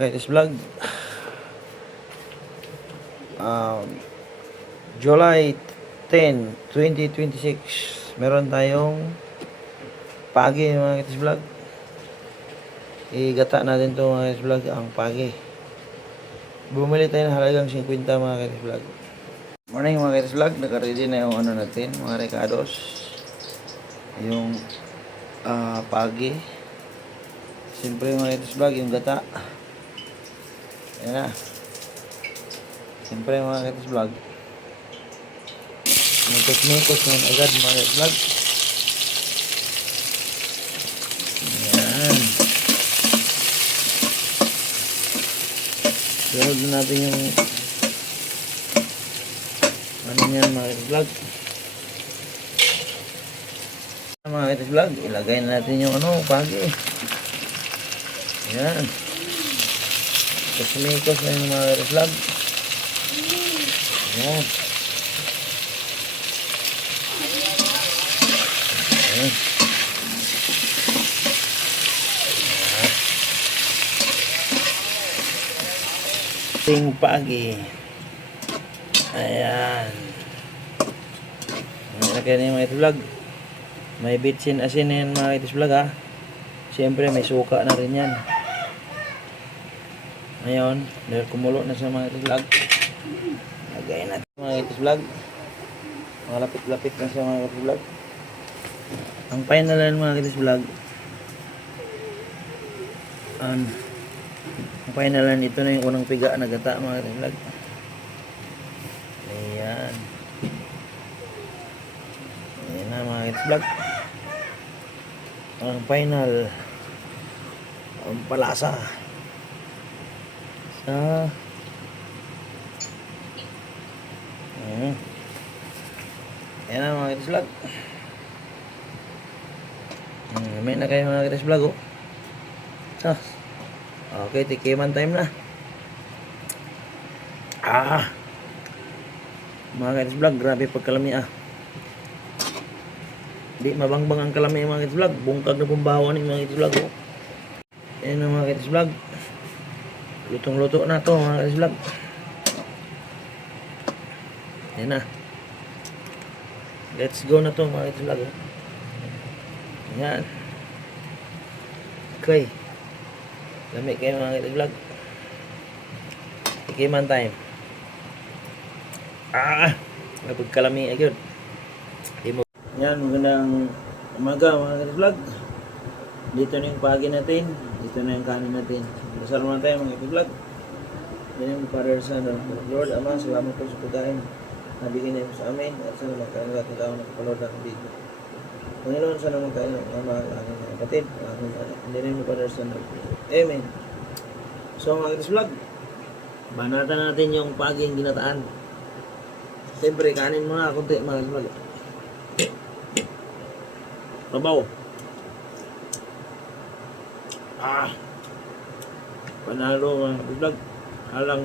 Kaitis Vlog. um, July 10, 2026, meron tayong pagi mga Kaitis Vlog. Igata natin to mga Kaitis Vlog, ang pagi. Bumili tayo ng halagang 50 mga Kaitis Vlog. Morning mga Kaitis Vlog, naka-ready na yung ano natin, mga recados. Yung pagi. Siyempre mga Kaitis Vlog, yung gata. Ayan na. Siyempre mga Kaitis Vlog, mikos-mikos naman agad mga Kaitis Vlog. Ayan. Sunod na natin yung ano yan mga Kaitis Vlog. Mga Kaitis Vlog, ilagay na natin yung ano, pagi. Ayan. Mikos na yung mga Kaitis Vlog. Ayan. Ayan. Ting pagi. Ayan. Lagyan na yung mga Kaitis Vlog. May bitsin asin na yan mga Kaitis Vlog ha. Siyempre may suka na rin yan. Ngayon, dahil kumulo na sa mga Kaitis Vlog, lagay natin mga Kaitis Vlog. Malapit-lapit na sa mga Kaitis Vlog. Ang final na mga Kaitis Vlog, ang final na ito na yung unang piga na gata mga Kaitis Vlog. Ayan. Ayan na mga Kaitis Vlog. Ang final, ang palasa sa ayan na mga Kaitis Vlog. May na kayo mga Kaitis Vlog oh. So, okay, tikiman time na. Mga Kaitis Vlog, grabe pagkalami Di mabangbang ang kalami mga Kaitis Vlog. Bungkag na pumbawa ni mga Kaitis Vlog oh. Ayan na mga Kaitis Vlog. Lutong-luto na to mga Kaitis Vlog. Ayan na. Let's go na to mga Kaitis Vlog oh. Ayan. Okay. Lamig kayo mga Kaitis Vlog. Tikiman time. Napagkalami agad. Yan, magandang umaga mga Kaitis Vlog. Dito na yung pagi natin. Dito na yung kanin natin. Dasal muna tayo mga Kaitis Vlog. Yan yung Father, Son, Lord, Ama, salamat po sa pagkain. Nabigyan niyo sa amin. At sana magkain lahat ng tao na kapalod ng video. Panginoon, sana magkain ng Ama, ang aking mga kapatid, ang aking anak. Hindi na yung Father, Son, Lord. Amen. So mga Kaitis Vlog, banatan natin yung paging ginataan. Siyempre, kanin muna konti mga Kaitis Vlog. Trabaho. Panalo mga Kaitis Vlog. Halang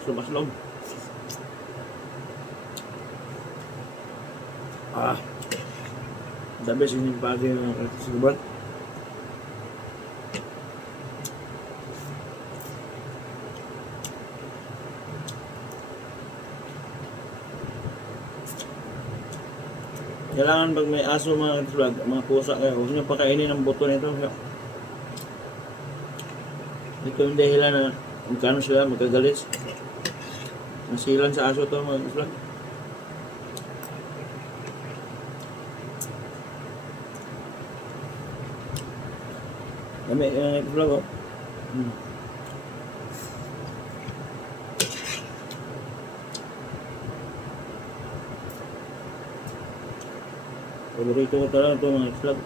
sumaslog. The best yung pagi mga Kaitis Vlog. Kailangan pag may aso mga Kaitis Vlog, mga pusa kayo, huwag nyo pakainin ang buto nito. Ito yung dahilan na magkano sila magkagalit. Nasilan sa aso to mga Kaitis Vlog. Dami yung Kaitis Vlog oh. Paborito ko talaga ito mga Kaitis Vlog.